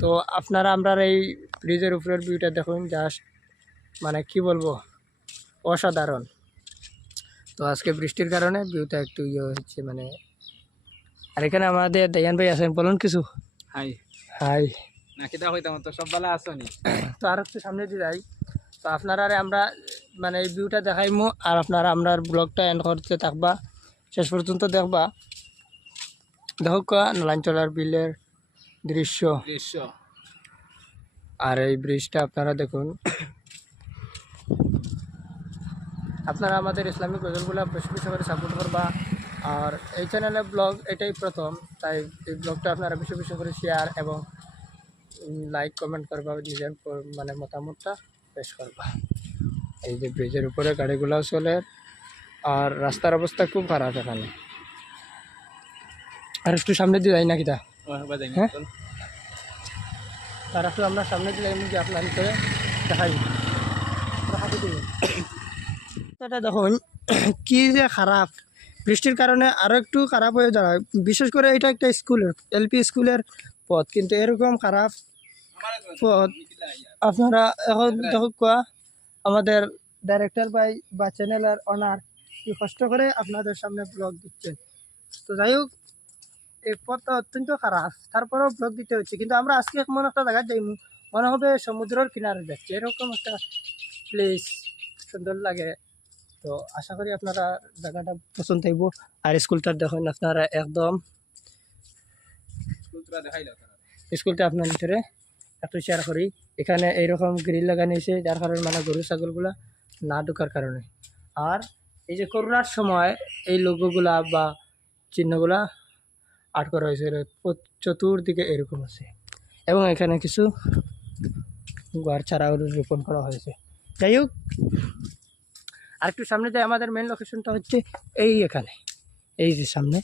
তো আপনারা আমরা এই ব্রিজের উপরের ভিউটা দেখুন, জাস্ট মানে কি বলবো, অসাধারণ। তো আজকে বৃষ্টির কারণে ভিউটা একটু ইয়ে হচ্ছে মানে। আর এখানে আমাদের দায়ান ভাই আছেন, বলুন কিছু। High high. না কিতা হইতাম তো সব ভালো আছো নি? তো আর একটু সামনে দিয়ে যাই, তো আপনারা আমরা মানে এই ভিউটা দেখাইমু, আর আপনারা আমরা ব্লগটা এন্ড করতে থাকবা, শেষ পর্যন্ত দেখবা। দেখো নলাঞ্চলার বিলের দৃশ্য, দৃশ্য আর এই ব্রিজটা আপনারা দেখুন। আপনারা আমাদের ইসলামিক গজলগুলো বেশি বেশি করে সাপোর্ট করবা। আর এই চ্যানেলে ব্লগ এটাই প্রথম, তাই এই ব্লগটা আপনারা বেশি বেশি করে শেয়ার এবং লাইক কমেন্ট করবা, নিজের মানে মতামতটা পেশ করবা। এই যে ব্রিজের উপরে গাড়িগুলো চলে, আর রাস্তার অবস্থা খুব খারাপ এখানে। আর একটু সামনে দিয়ে যাই নাকি তা, হ্যাঁ আর একটু আমরা সামনে দিয়ে যাই, যে আপনার ভিতরে দেখাই। এটা দেখুন কি যে খারাপ, বৃষ্টির কারণে আরও একটু খারাপ হয়ে দাঁড়ায়। বিশেষ করে এটা একটা স্কুলের এলপি স্কুলের পথ, কিন্তু এরকম খারাপ পথ আপনারা এখন দেখুক কোয়া আমাদের ডাইরেক্টর ভাই বা চ্যানেলের ওনার কি কষ্ট করে আপনাদের সামনে ব্লগ দিচ্ছেন। তো যাই হোক, এই পথটা অত্যন্ত খারাপ, তারপরেও ব্লগ দিতে হচ্ছে। কিন্তু আমরা আজকে এমন একটা জায়গায় যাই, মনে হবে সমুদ্রের কিনারে যাচ্ছে, এরকম একটা প্লেস, সুন্দর লাগে। তো আশা করি আপনারা জায়গাটা পছন্দ হইব। আর স্কুলটা দেখুন আপনারা একদম, স্কুলটা আপনার ভিতরে একটু শেয়ার করি। এখানে এইরকম গ্রিল লাগানো হয়েছে, যার কারণে মানে গরু ছাগলগুলা না ঢোকার কারণে। আর এই যে করোনার সময় এই লোগোগুলা বা চিহ্নগুলা আর্ট করা হয়েছে, চতুর্দিকে এরকম আছে। এবং এখানে কিছু গাছ চারাও রোপণ করা হয়েছে। যাই হোক, আরেকটু সামনে যাই, আমাদের মেন লোকেশনটা হচ্ছে এই এখানে, এই যে সামনে।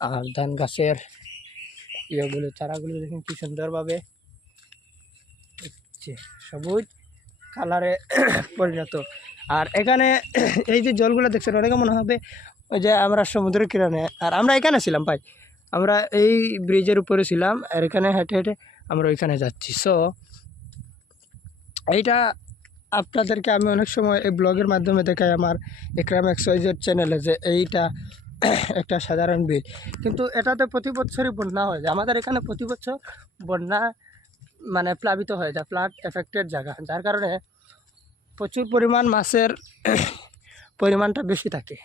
আর ধান গাছের ইয়েগুলো, চারাগুলো দেখুন কি সুন্দরভাবে সবুজ কালারে পরিণত। আর এখানে এই যে জলগুলো দেখছেন, অনেকে মনে হবে ওই যে আমরা সমুদ্রের কিনারে। আর আমরা এখানে ছিলাম ভাই, আমরা এই ব্রিজের উপরে ছিলাম, আর এখানে হেঁটে হেঁটে আমরা ওইখানে যাচ্ছি। সো এইটা আপনাদেরকে আমি অনেক সময় এই ব্লগের মাধ্যমে দেখাই আমার ইকরাম এক্সওয়াইজেড চ্যানেলে, যে এইটা একটা সাধারণ বিল, কিন্তু এটাতে প্রতি বছরই বন্যা হয়ে যায়। আমাদের এখানে প্রতি বছর বন্যা মানে প্লাবিত হয়ে যায়, ফ্লাড এফেক্টেড জায়গা, যার কারণে প্রচুর পরিমাণ মাছের পরিমাণটা বেশি থাকে।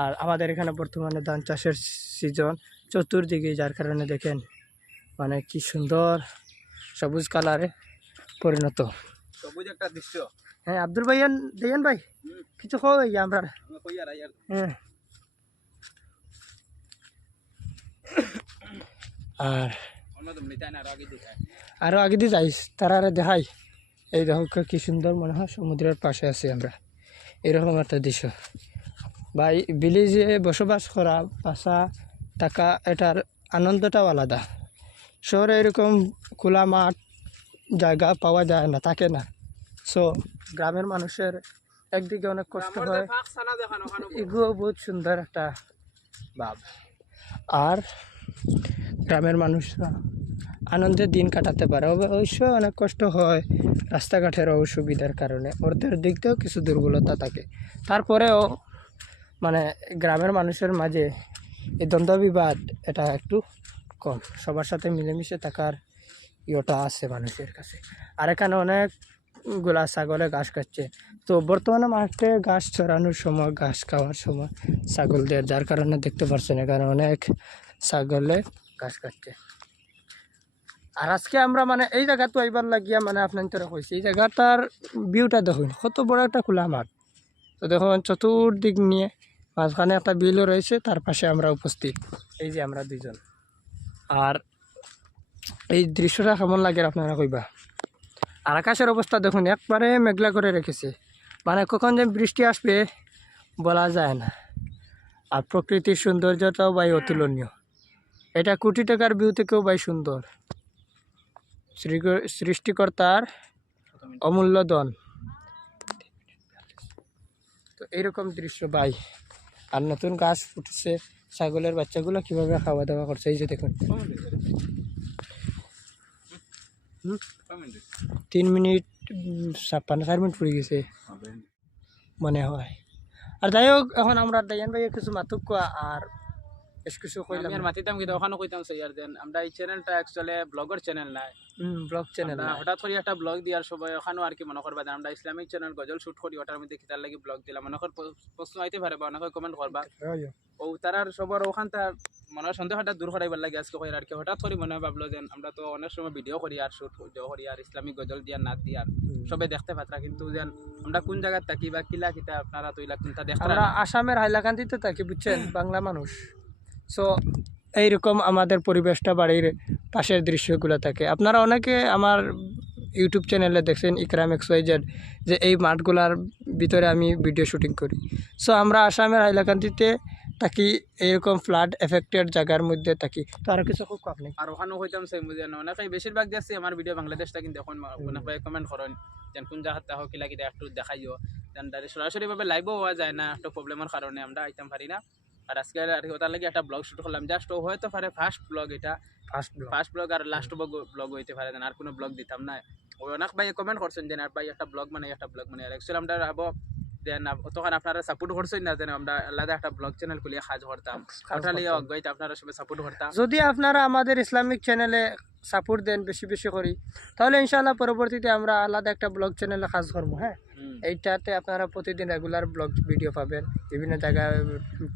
আর আমাদের এখানে বর্তমানে ধান চাষের সিজন চতুর্দিকে, যার কারণে দেখেন মানে কি সুন্দর সবুজ কালারে পরিণত সবুজ একটা দৃশ্য। হ্যাঁ আব্দুল ভাইয়ান দেয়ান ভাই কিছু কই আমরা। হ্যাঁ আর আরও আগে দিয়ে যাইস, তারা দেখাই। এই দেখো কি সুন্দর, মনে হয় সমুদ্রের পাশে আছি আমরা, এরকম একটা দৃশ্য। ভাই ভিলেজে বসবাস করা, বাসা থাকা, এটার আনন্দটাও আলাদা। শহরে এরকম খোলা মাঠ জায়গা পাওয়া যায় না, থাকে না। সো গ্রামের মানুষের একদিকে অনেক কষ্ট হয়, এগুলো বহুত সুন্দর একটা ভাব। আর গ্রামের মানুষরা আনন্দের দিন কাটাতে পারে। অবশ্য অনেক কষ্ট হয় রাস্তাঘাটের অসুবিধার কারণে, ওদের দিক দিয়েও কিছু দুর্বলতা থাকে। তারপরেও মানে গ্রামের মানুষের মাঝে এই দ্বন্দ্ব বিবাদ এটা একটু কম, সবার সাথে মিলেমিশে থাকার ইয়েটা আছে মানুষের কাছে। আর এখানে অনেকগুলা ছাগলে ঘাস খাচ্ছে। তো বর্তমানে মাঠে ঘাস চড়ানোর সময়, ঘাস খাওয়ার সময় ছাগলদের, যার কারণে দেখতে পাচ্ছেন এখানে অনেক ছাগলে ঘাস খাচ্ছে। আর আজকে আমরা মানে এই জায়গাটা এইবার লাগিয়া মানে আপনার তোরা কইছি, এই জায়গাটার ভিউটা দেখুন, কত বড় একটা খোলা মাঠ। তো দেখুন চতুর্দিক নিয়ে, মাঝখানে একটা বিলও রয়েছে, তার পাশে আমরা উপস্থিত, এই যে আমরা দুজন। আর এই দৃশ্যটা কেমন লাগে আপনারা কইবা। আর আকাশের অবস্থা দেখুন, একবারে মেঘলা করে রেখেছে, মানে কখন যে বৃষ্টি আসবে বলা যায় না। আর প্রকৃতির সৌন্দর্যটাও ভাই অতুলনীয়, এটা কোটি টাকার ভিউ থেকেও ভাই সুন্দর, সৃষ্টিকর্তার অমূল্য দান। তো এইরকম দৃশ্য ভাই। আর নতুন গাছ ফুটেছে, ছাগলের বাচ্চাগুলো কীভাবে খাওয়া দাওয়া করছে, এই যে দেখুন। হুম? কয় মিনিট 3 মিনিট 4 মিনিট পড়ে গেছে হবে মনে হয়। আর যাই হোক, এখন আমরা দাইয়ান ভাই কিছু মাতুক কোয়া আর বেশ কিছু কইলাম আমি আর মাতিতাম কিন্তু ওখানে কইতাম স্যার দেন আমরা এই চ্যানেলটা অ্যাকচুয়ালি ব্লগের চ্যানেল নাই ব্লগ চ্যানেল আমরা হঠাৎ করে একটা ব্লগ দিয়ার সবাই ওখানেও আর কি মনে করবা যে আমরা ইসলামিক চ্যানেল গজল শুট করি ওটার মধ্যে কিতার লাগি ব্লগ দিলাম মনে কর প্রশ্ন আইতে পারে বা অনেকে কমেন্ট করবা ও তারার সবার ওখান তার মনে হয় সন্দেহটা দূর করাইবার লাগে আজকে কই আর কি হঠাৎ করে মনে হয় ভাবলো যে আমরা তো অনেক সময় ভিডিও করি আর শুট করি আর ইসলামিক গজল দিয়া নাচ দিয়া সবাই দেখতে পাত্রা কিন্তু যেন আমরা কোন জায়গায় থাকি বা কিলা কিতা আপনারা তো ইলা কোনটা দেখতে আমরা আসামের হাইলাকান্দিতে থাকি বুঝছেন, বাংলা মানুষ। সো এইরকম আমাদের পরিবেশটা বাড়ির পাশের দৃশ্যগুলো থাকে। আপনারা অনেকে আমার ইউটিউব চ্যানেলে দেখছেন ইকরাম XYZ, যে এই মাঠগুলার ভিতরে আমি ভিডিও শুটিং করি। সো আমরা আসামের হাইলাকান্দিতে থাকি, এইরকম ফ্লাড এফেক্টেড জায়গার মধ্যে থাকি। তো আর কিছু খুব আপনি আর ওখানেও হইতাম সেই মুজে না অনেকে বেশিরভাগ দেখছি আমার ভিডিও বাংলাদেশটা কিন্তু এখন অনেকে কমেন্ট করেন যেন কোন জায়গাতে হোক কিলা কিটা একটু দেখাইও যেন সরাসরিভাবে লাইভও হওয়া যায় না একটা প্রবলেমের কারণে আমরা আইতাম পারি না। আর আজকে আর কি ওটার লাগে একটা ব্লগ শুট করলাম জাস্ট ও হয়তো পারে ফার্স্ট ব্লগ এটা ফার্স্ট ব্লগ আর লাস্ট ব্লগ হইতে পারে আর কোনো ব্লগ দিতাম না। ওই অনেক ভাই কমেন্ট করছেন যে আর ভাই একটা ব্লগ মানে আর অ্যাকচুয়ালি আমরা আবো দেন তখন আপনারা সাপোর্ট করছেন না যেন আমরা আলাদা একটা ব্লগ চ্যানেল খুলিয়ে কাজ করতাম ওটা লিয়ে অজ্ঞাইতে আপনারা সবাই সাপোর্ট করতাম। যদি আপনারা আমাদের ইসলামিক চ্যানেলে সাপোর্ট দেন বেশি বেশি করি, তাহলে ইনশাআল্লাহ পরবর্তীতে আমরা আলাদা একটা ব্লগ চ্যানেলে কাজ করবো। হ্যাঁ, এইটাতে আপনারা প্রতিদিন রেগুলার ব্লগ ভিডিও পাবেন, বিভিন্ন জায়গায়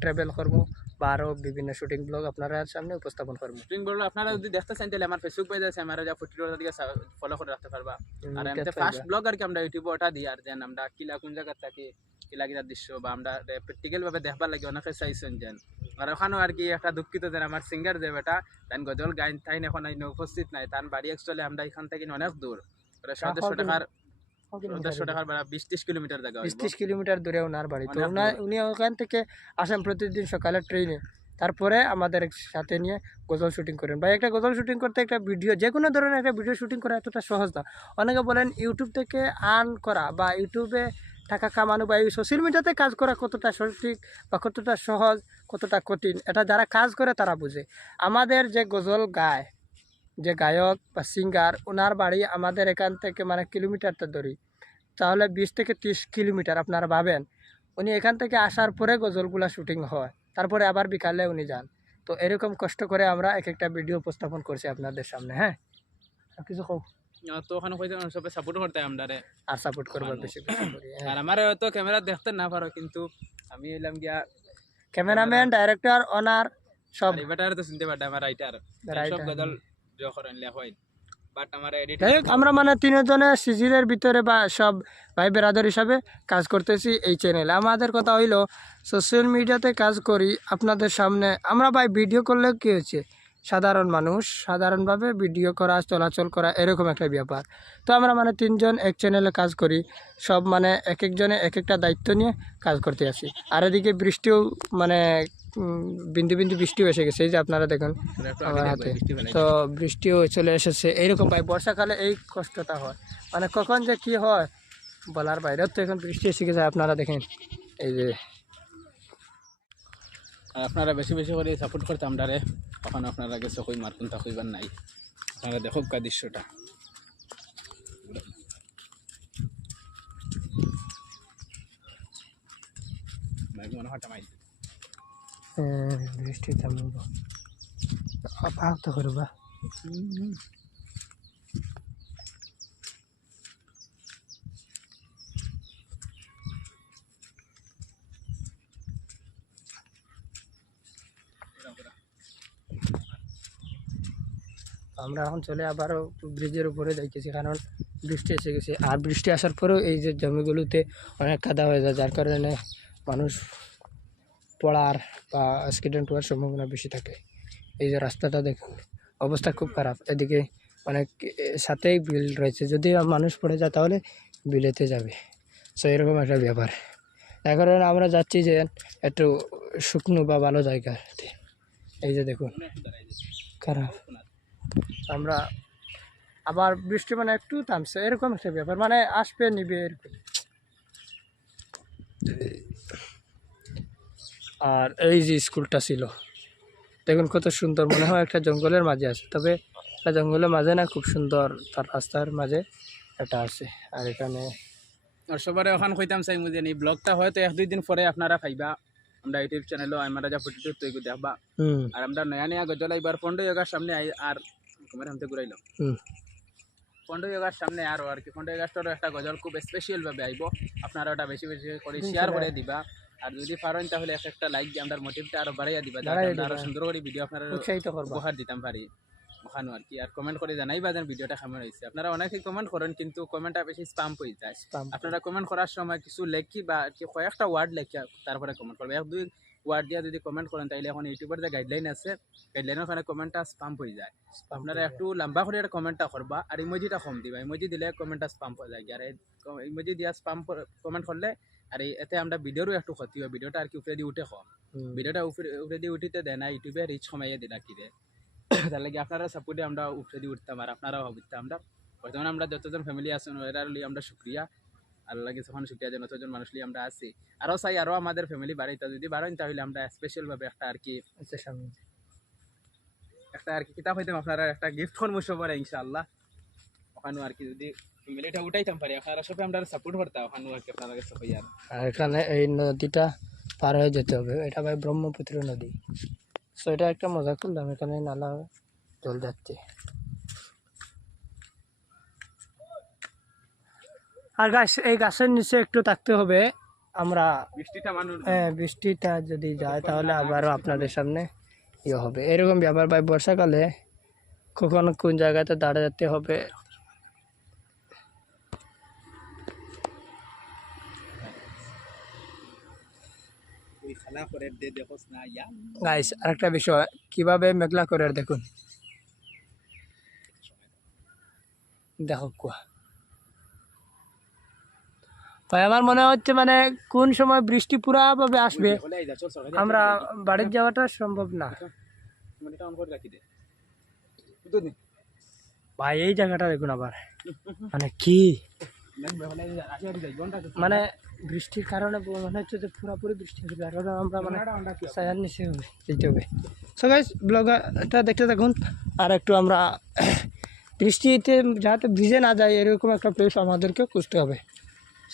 ট্রাভেল করবো বা আরও বিভিন্ন শুটিং ব্লগ আপনারা সামনে উপস্থাপন করবো। শুটিং বলবো আপনারা যদি দেখতে চান তাহলে আমার ফেসবুক পেজ আছে আমার যা ফুটির দিকে ফলো করে রাখতে পারবা। আর এমনি ফার্স্ট ব্লগ আর কি আমরা ইউটিউবে ওটা দিই আর যেন আমরা কিলা কোন জায়গা থাকি কিলা কিলা দৃশ্য বা আমরা প্র্যাকটিক্যাল ভাবে দেখবার লাগে অনেকে চাইছেন যেন। আর ওখানেও আর কি একটা দুঃখিত যেন আমার সিঙ্গার যে বেটা তাই গজল গাইন তাই এখন উপস্থিত নাই, তার বাড়ি অ্যাকচুয়ালি আমরা এখান থেকে অনেক দূর 150 টাকার 20-30 কিলোমিটার জায়গা 20-30 কিলোমিটার দূরে ওনার বাড়ি। তো উনি ওখান থেকে আসেন প্রতিদিন সকালে ট্রেনে, তারপরে আমাদের সাথে নিয়ে গজল শুটিং করেন। ভাই একটা গজল শুটিং করতে একটা ভিডিও যে কোনো ধরনের একটা ভিডিও শুটিং করা এতটা সহজ না। অনেকে বলেন ইউটিউব থেকে আর্ন করা বা ইউটিউবে টাকা কামানো বা এই সোশ্যাল মিডিয়াতে কাজ করা কতটা সঠিক বা কতটা সহজ কতটা কঠিন, এটা যারা কাজ করে তারা বুঝে। আমাদের যে গজল গায় যে গায়ক বা সিঙ্গার, ওনার বাড়ি আমাদের এখান থেকে মানে কিলোমিটারটা ধরি তাহলে 20 থেকে 30 কিলোমিটার। আপনারা ভাবেন উনি এখান থেকে আসার পরে গজলগুলা শুটিং হয়, তারপরে আবার বিকালে উনি যান। তো এরকম কষ্ট করে আমরা এক একটা ভিডিও উপস্থাপন করছি আপনাদের সামনে। হ্যাঁ, আর কিছু কম তো ওখানে কইতে সবাই সাপোর্ট করতে আমরা আর সাপোর্ট করবো বেশি বেশি করে। আর আমার তো ক্যামেরা দেখতে না পারো কিন্তু আমি এলাম গিয়া ক্যামেরাম্যান, ডাইরেক্টর, ওনার সব বেটার তো চিনতে পারতাম আমার রাইটার সব গজল ড্র করেন লেখা হয় বাট আমার এডিট আমরা মানে তিনজনের সিজিলের ভিতরে বা সব ভাই বেরাদর হিসাবে কাজ করতেছি এই চ্যানেলে। আমাদের কথা হইলো সোশ্যাল মিডিয়াতে কাজ করি আপনাদের সামনে। আমরা ভাই ভিডিও করলে কী হচ্ছে, সাধারণ মানুষ সাধারণভাবে ভিডিও করা চলাচল করা এরকম একটা ব্যাপার। তো আমরা মানে তিনজন এক চ্যানেলে কাজ করি, সব মানে এক একজনে এক একটা দায়িত্ব নিয়ে কাজ করতে আসি। আর এদিকে বৃষ্টিও মানে বিন্দু বিন্দু বৃষ্টিও এসে গেছে, এই যে আপনারা দেখুন আমার হাতে। তো বৃষ্টিও চলে এসেছে। এইরকম ভাই বর্ষাকালে এই কষ্টটা হয়, মানে কখন যে কি হয় বলার বাইরে। তো এখন বৃষ্টি এসে গেছে আপনারা দেখেন এই যে। আর আপনারা বেশি বেশি করে সাপোর্ট করতাম ডারে তখন আপনারা গেছে কই মারকুন তা কইবার নাই। আপনারা দেখো কা দৃশ্যটা মনে হয় টামাই বৃষ্টি থামব অভাব তো করবা। আমরা এখন চলে আবারও ব্রিজের উপরে যাইতেছি, কারণ বৃষ্টি এসে গেছে। আর বৃষ্টি আসার পরেও এই যে জমিগুলোতে অনেক কাদা হয়ে যায়, যার কারণে মানুষ পড়ার বা অ্যাক্সিডেন্ট হওয়ার সম্ভাবনা বেশি থাকে। এই যে রাস্তাটা দেখুন অবস্থা খুব খারাপ, এদিকে অনেক সাথেই বিল রয়েছে, যদি মানুষ পড়ে যায় তাহলে বিলেতে যাবে। সো এরকম একটা ব্যাপার। তার কারণে আমরা যাচ্ছি যে একটু শুকনো বা ভালো জায়গাতে। এই যে দেখুন খারাপ, আমরা আবার বৃষ্টি মানে একটু থামছে, এরকম একটা ব্যাপার, মানে আসবে নিবে এরকম। আর এই যে স্কুলটা ছিল দেখুন কত সুন্দর, মনে হয় একটা জঙ্গলের মাঝে আছে, তবে এটা জঙ্গলের মাঝে না, খুব সুন্দর, তার রাস্তার মাঝে এটা আছে। আর এখানে আর সবার এখন কইতাম চাই মুজে এই ব্লগটা হয়তো 1-2 দিন পরে আপনারা খাইবা আমরা ইউটিউব চ্যানেলও আমার রাজা ফুটিতে তৈরি দেখবা। আর আমরা নয়া নয়া গজল এবার পন্ড যোগার সামনে আর তোমার হাতে ঘুরাইলাম পন্ড যোগার সামনে আর কি পন্ড যোগার একটা গজল খুব স্পেশাল ভাবে আইব। আপনারা ওটা বেশি বেশি করে শেয়ার করে দিবা। আর যদি পারেন তাহলে একটা লাইক দিয়ে আমরা মোটিভটা আরো বাড়াইয়া দিবা, যাতে আমরা আরো সুন্দর করে ভিডিও আপনারা উৎসাহিত করবা, উপহার দিতাম পারি ওখানে আর কি। আর কমেন্ট করে জানাইবা যেন ভিডিওটা কেমন হয়েছে। আপনারা অনেকেই কমেন্ট করেন কিন্তু কমেন্টটা বেশি স্পাম হয়ে যায়। আপনারা কমেন্ট করার সময় কিছু লেখি বা কি কয়েকটা ওয়ার্ড লেখা তারপরে কমেন্ট করবে। 1-2 ওয়ার্ড দিয়ে যদি কমেন্ট করেন তাহলে এখন ইউটিউবের যে গাইডলাইন আছে গাইডলাইনের ওখানে কমেন্টটা স্পাম হয়ে যায়। আপনারা একটু লম্বা করে একটা কমেন্টটা করবা আর ইমোজিটা কম দিবা। ইমোজি দিলে কমেন্টটা স্পাম হয়ে যায়। আর ইমোজি দিয়া স্পাম কমেন্ট করলে আর এতে আমরা ভিডিওরও একটু ক্ষতি হয়, ভিডিওটা আর কি উপরে দিয়ে উঠে কম, ভিডিওটা উপরে দিয়ে উঠিতে দেয় না, ইউটিউবে রিচ কমাইয়া দিলা কি রে। তার লাগে আপনারা সাপোর্টে আমরা উপরে দিয়ে উঠতাম আর আপনারাও উঠতাম। আমরা বর্তমানে আমরা যতজন ফ্যামিলি আছেন এরার লিয়ে আমরা শুক্রিয়া, আল্লাহ কাছে যখন শুক্রিয়া যে যতজন মানুষ লিয়ে আমরা আছি। আরও চাই আরও আমাদের ফ্যামিলি বাড়াইতে, যদি বাড়াইন তাহলে আমরা স্পেশালভাবে একটা আর কি একটা আর কি কিতাব হইতাম আপনারা একটা গিফট করবো সবার ইনশাআল্লাহ। ওখানে আর কি যদি ফ্যামিলিটা উঠাইতাম পারি আপনারা সবাই আমরা সাপোর্ট করতাম ওখানে আর কি আপনারা সবাই। আর এখানে এই নদীটা পার হয়ে যেতে হবে, এটা ভাই ব্রহ্মপুত্র নদী। সো এটা একটা মজা করলাম, এখানে নালা জল যাচ্ছে। আর গাছ, এই গাছের নিচে একটু থাকতে হবে আমরা, বৃষ্টিটা যদি যায় তাহলে আবারও আপনাদের সামনে ইয়ে হবে। এরকম ব্যাপার ভাই, বর্ষাকালে কখন কোন জায়গাতে দাঁড়া যেতে হবে। গাইস আরেকটা বিষয়, কিভাবে মেঘলা করে দেখুন, দেখো কুয়া ভাই। আমার মনে হচ্ছে মানে কোন সময় বৃষ্টি পুরাভাবে আসবে, আমরা বাড়ির যাওয়াটা সম্ভব না ভাই। এই জায়গাটা দেখুন আবার, মানে কি মানে বৃষ্টির কারণে মনে হচ্ছে যে পুরোপুরি বৃষ্টি হচ্ছে, যার কারণে আমরা মানে ছায়ার নিচে যেতে হবে। সো গাইস ব্লগটা দেখতে থাকুন। আর একটু আমরা বৃষ্টিতে যাতে ভিজে না যায় এরকম একটা প্লেস আমাদেরকে খুঁজতে হবে।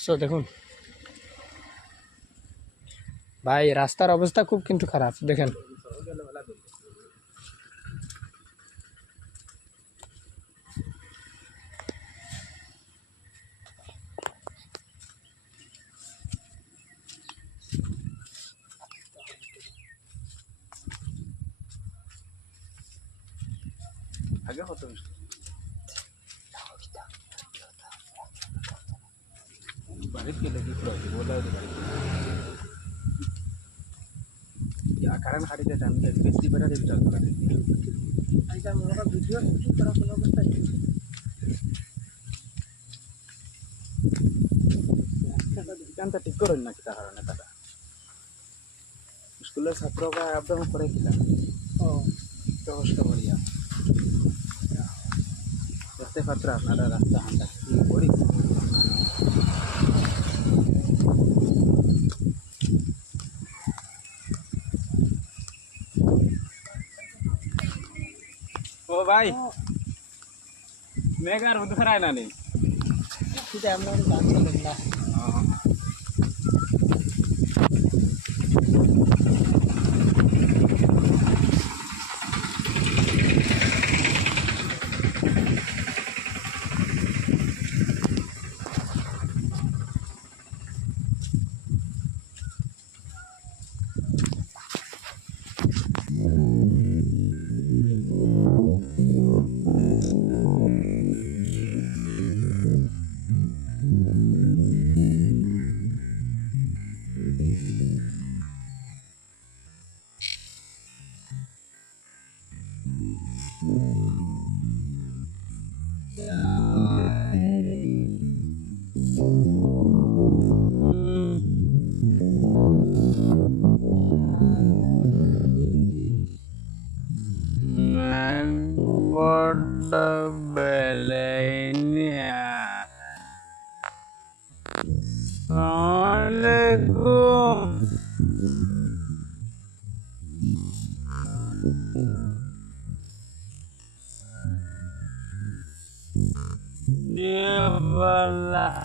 সো দেখুন ভাই, রাস্তার অবস্থা খুব কিন্তু খারাপ দেখেন। আগে কত বাড়িতে গেলে কি প্রয়োজন বলে কারণ হারিতে টাইম বেশি বেড়া দিয়ে চলতে পারে। ভিডিও করা কোনো অবস্থায় গানটা ঠিক করেন না কি তার কারণে তারা স্কুলের ছাত্ররা আপডাউন করে দিলাম কষ্ট করিয়া দেখতে পাত্র আপনারা রাস্তা হাঁটা কি করি। ও ভাই মেঘার মধ্যে ফেরায় না নেই ঠিক আছে, আমরা গান চলেন না। Diapalah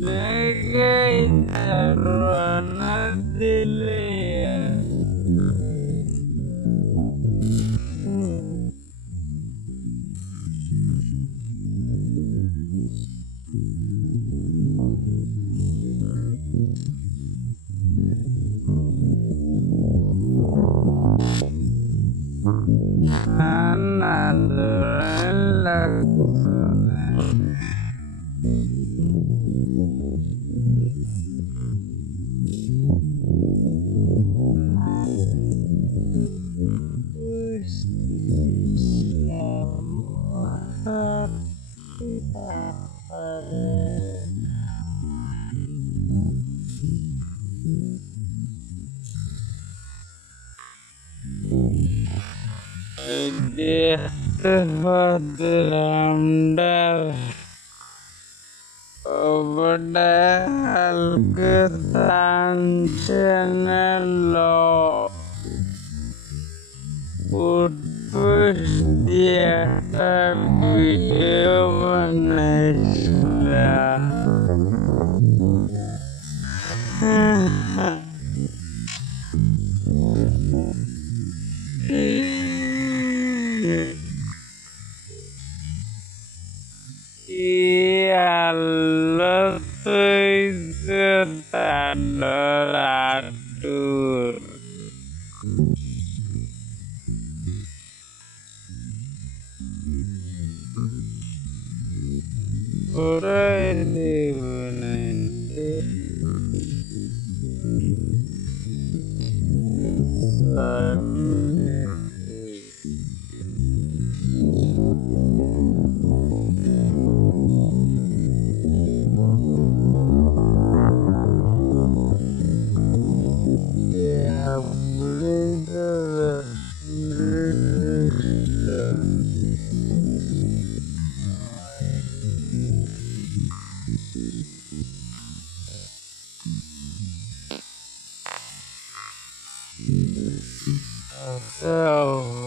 Legai Darwana Dilia Dia terhadap padahal ketancanelo putus dia tapi manusia Iya lebih teratur. Orang ini so